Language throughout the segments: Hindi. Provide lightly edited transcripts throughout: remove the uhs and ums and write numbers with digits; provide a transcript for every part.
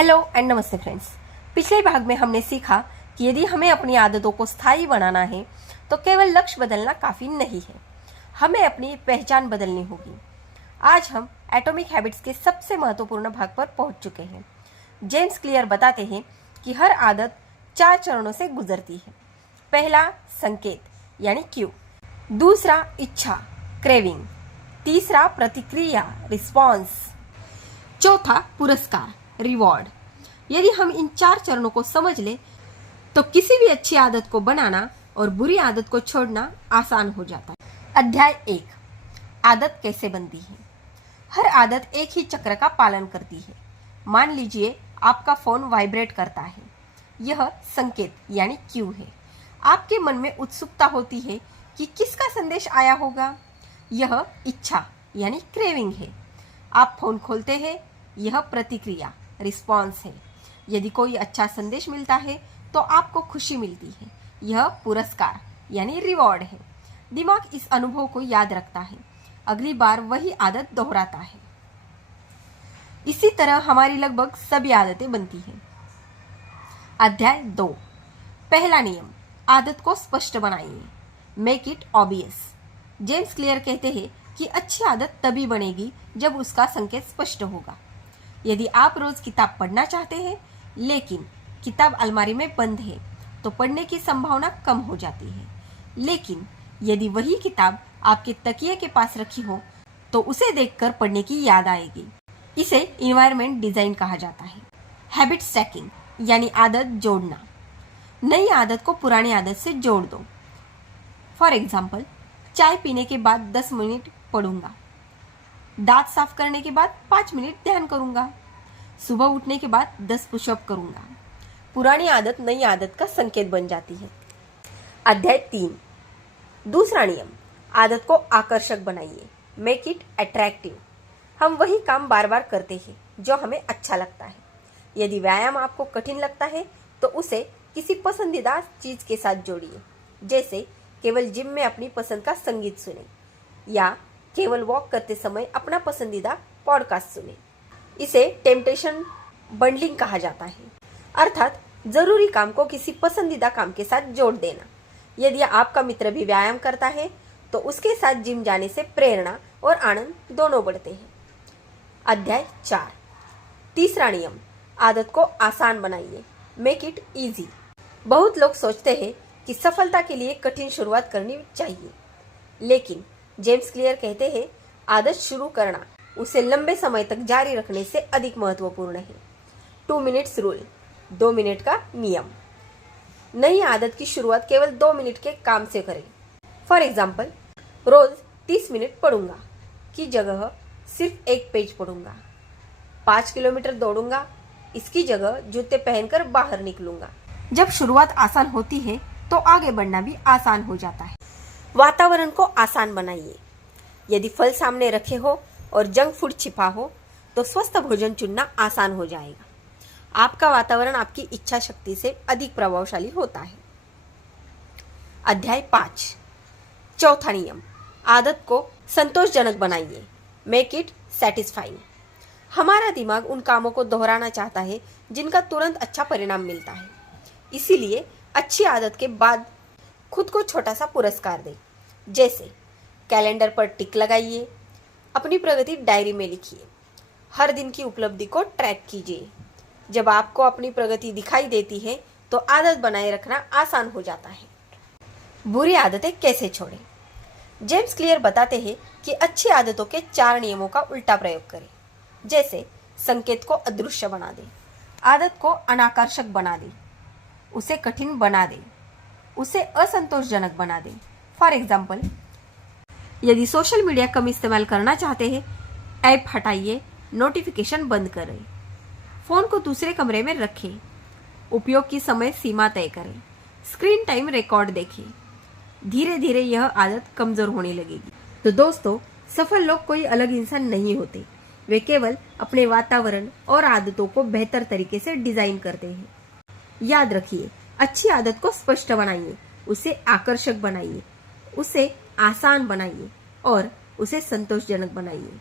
हेलो एंड नमस्ते फ्रेंड्स। पिछले भाग में हमने सीखा कि यदि हमें अपनी आदतों को स्थायी बनाना है तो केवल लक्ष्य बदलना काफ़ी नहीं है, हमें अपनी पहचान बदलनी होगी। आज हम एटॉमिक हैबिट्स के सबसे महत्वपूर्ण भाग पर पहुंच चुके हैं। जेम्स क्लियर बताते हैं कि हर आदत 4 चरणों से गुजरती है। पहला संकेत यानी क्यू, दूसरा इच्छा क्रेविंग, तीसरा प्रतिक्रिया रिस्पॉन्स, चौथा पुरस्कार रिवॉर्ड। यदि हम इन 4 चरणों को समझ लें तो किसी भी अच्छी आदत को बनाना और बुरी आदत को छोड़ना आसान हो जाता है। अध्याय 1, आदत कैसे बनती है। हर आदत एक ही चक्र का पालन करती है। मान लीजिए आपका फोन वाइब्रेट करता है, यह संकेत यानी क्यू है। आपके मन में उत्सुकता होती है कि किसका संदेश आया होगा, यह इच्छा यानी क्रेविंग है। आप फोन खोलते हैं, यह प्रतिक्रिया रिस्पॉन्स है। यदि कोई अच्छा संदेश मिलता है तो आपको खुशी मिलती है, यह पुरस्कार यानी रिवॉर्ड है। दिमाग इस अनुभव को याद रखता है, अगली बार वही आदत दोहराता है। इसी तरह हमारी लगभग सभी आदतें बनती हैं। अध्याय 2, पहला नियम, आदत को स्पष्ट बनाइए, make it obvious. James clear कहते हैं कि अच्छी आदत तभी बनेगी जब उसका संकेत स्पष्ट होगा। यदि आप रोज किताब पढ़ना चाहते हैं लेकिन किताब अलमारी में बंद है तो पढ़ने की संभावना कम हो जाती है। लेकिन यदि वही किताब आपके तकिए के पास रखी हो तो उसे देखकर पढ़ने की याद आएगी। इसे इन्वायरमेंट डिजाइन कहा जाता है। हैबिट स्टैकिंग यानी आदत जोड़ना, नई आदत को पुरानी आदत से जोड़ दो। फॉर एग्जाम्पल, चाय पीने के बाद 10 मिनट पढ़ूंगा, दांत साफ करने के बाद 5 मिनट ध्यान करूंगा, सुबह उठने के बाद 10 पुशअप करूंगा। पुरानी आदत नई आदत का संकेत बन जाती है। अध्याय 3, दूसरा नियम, आदत को आकर्षक बनाइए, मेक इट अट्रैक्टिव। हम वही काम बार बार करते हैं जो हमें अच्छा लगता है। यदि व्यायाम आपको कठिन लगता है तो उसे किसी पसंदीदा चीज के साथ जोड़िए, जैसे केवल जिम में अपनी पसंद का संगीत सुने या केवल वॉक करते समय अपना पसंदीदा पॉडकास्ट सुने। इसे टेम्पटेशन बंडलिंग कहा जाता है, अर्थात जरूरी काम को किसी पसंदीदा काम के साथ जोड़ देना। यदि आपका मित्र भी व्यायाम करता है तो उसके साथ जिम जाने से प्रेरणा और आनंद दोनों बढ़ते हैं। अध्याय 4, तीसरा नियम, आदत को आसान बनाइए, मेक इट इजी। बहुत लोग सोचते हैं कि सफलता के लिए कठिन शुरुआत करनी चाहिए, लेकिन जेम्स क्लियर कहते हैं आदत शुरू करना उसे लंबे समय तक जारी रखने से अधिक महत्वपूर्ण है। 2 मिनट्स रूल, 2 मिनट का नियम। नई आदत की शुरुआत केवल 2 मिनट के काम से करें। फॉर एग्जाम्पल, रोज 30 मिनट पढ़ूंगा की जगह सिर्फ 1 पेज पढ़ूंगा। 5 किलोमीटर दौड़ूंगा, इसकी जगह जूते पहनकर बाहर निकलूंगा। जब शुरुआत आसान होती है तो आगे बढ़ना भी आसान हो जाता है। वातावरण को आसान बनाइए। यदि फल सामने रखे हो और जंक फूड छिपा हो तो स्वस्थ भोजन चुनना आसान हो जाएगा। आपका वातावरण आपकी इच्छा शक्ति से अधिक प्रभावशाली होता है। अध्याय 5, चौथा नियम, आदत को संतोषजनक बनाइए, मेक इट सैटिस्फाइंग। हमारा दिमाग उन कामों को दोहराना चाहता है जिनका तुरंत अच्छा परिणाम मिलता है। इसीलिए अच्छी आदत के बाद खुद को छोटा सा पुरस्कार दें, जैसे कैलेंडर पर टिक लगाइए, अपनी प्रगति डायरी में लिखिए, हर दिन की उपलब्धि को ट्रैक कीजिए। जब आपको अपनी प्रगति दिखाई देती है तो आदत बनाए रखना आसान हो जाता है। बुरी आदतें कैसे छोड़ें। जेम्स क्लियर बताते हैं कि अच्छी आदतों के 4 नियमों का उल्टा प्रयोग करें, जैसे संकेत को अदृश्य बना दें, आदत को अनाकर्षक बना दें, उसे कठिन बना दें, उसे असंतोषजनक बना दें। फॉर एग्जाम्पल, यदि सोशल मीडिया कम इस्तेमाल करना चाहते हैं, ऐप हटाइए, नोटिफिकेशन बंद करें, फोन को दूसरे कमरे में रखें, उपयोग की समय सीमा तय करें, स्क्रीन टाइम रिकॉर्ड देखें। धीरे धीरे यह आदत कमजोर होने लगेगी। तो दोस्तों, सफल लोग कोई अलग इंसान नहीं होते, वे केवल अपने वातावरण और आदतों को बेहतर तरीके से डिजाइन करते हैं। याद रखिए, अच्छी आदत को स्पष्ट बनाइए, उसे आकर्षक बनाइए, उसे आसान बनाइए और उसे संतोषजनक बनाइए।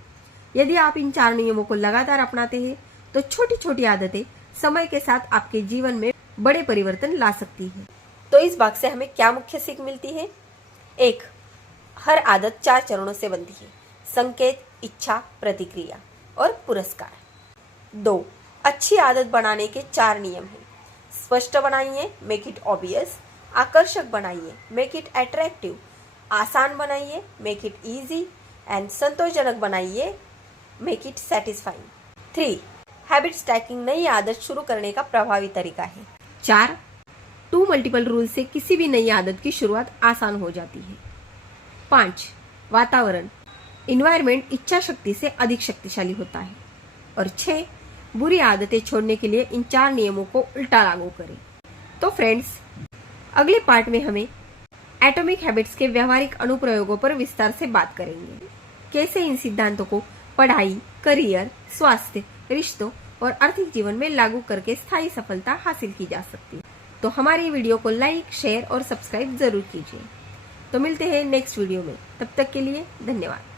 यदि आप इन 4 नियमों को लगातार अपनाते हैं तो छोटी छोटी आदतें समय के साथ आपके जीवन में बड़े परिवर्तन ला सकती है। तो इस भाग से हमें क्या मुख्य सीख मिलती है? 1. हर आदत 4 चरणों से बनती है: संकेत, इच्छा, प्रतिक्रिया और पुरस्कार। 2. अच्छी आदत बनाने के 4 नियम हैं: स्पष्ट बनाइए, मेक इट ऑब्वियस; आकर्षक बनाइए, मेक इट अट्रैक्टिव; आसान बनाइए, मेक इट इजी; एंड संतोषजनक बनाइए, make it satisfying. 3. Habit stacking नई आदत शुरू करने का प्रभावी तरीका है। 4. 2 मल्टीपल रूल से किसी भी नई आदत की शुरुआत आसान हो जाती है। 5. वातावरण, इन्वायरमेंट इच्छा शक्ति से अधिक शक्तिशाली होता है। और 6. बुरी आदतें छोड़ने के लिए इन 4 नियमों को उल्टा लागू करें। तो फ्रेंड्स, अगले पार्ट में हमें एटॉमिक हैबिट्स के व्यवहारिक अनुप्रयोगों पर विस्तार से बात करेंगे। कैसे इन सिद्धांतों को पढ़ाई, करियर, स्वास्थ्य, रिश्तों और आर्थिक जीवन में लागू करके स्थायी सफलता हासिल की जा सकती है। तो हमारी वीडियो को लाइक, शेयर और सब्सक्राइब जरूर कीजिए। तो मिलते हैं नेक्स्ट वीडियो में। तब तक के लिए धन्यवाद।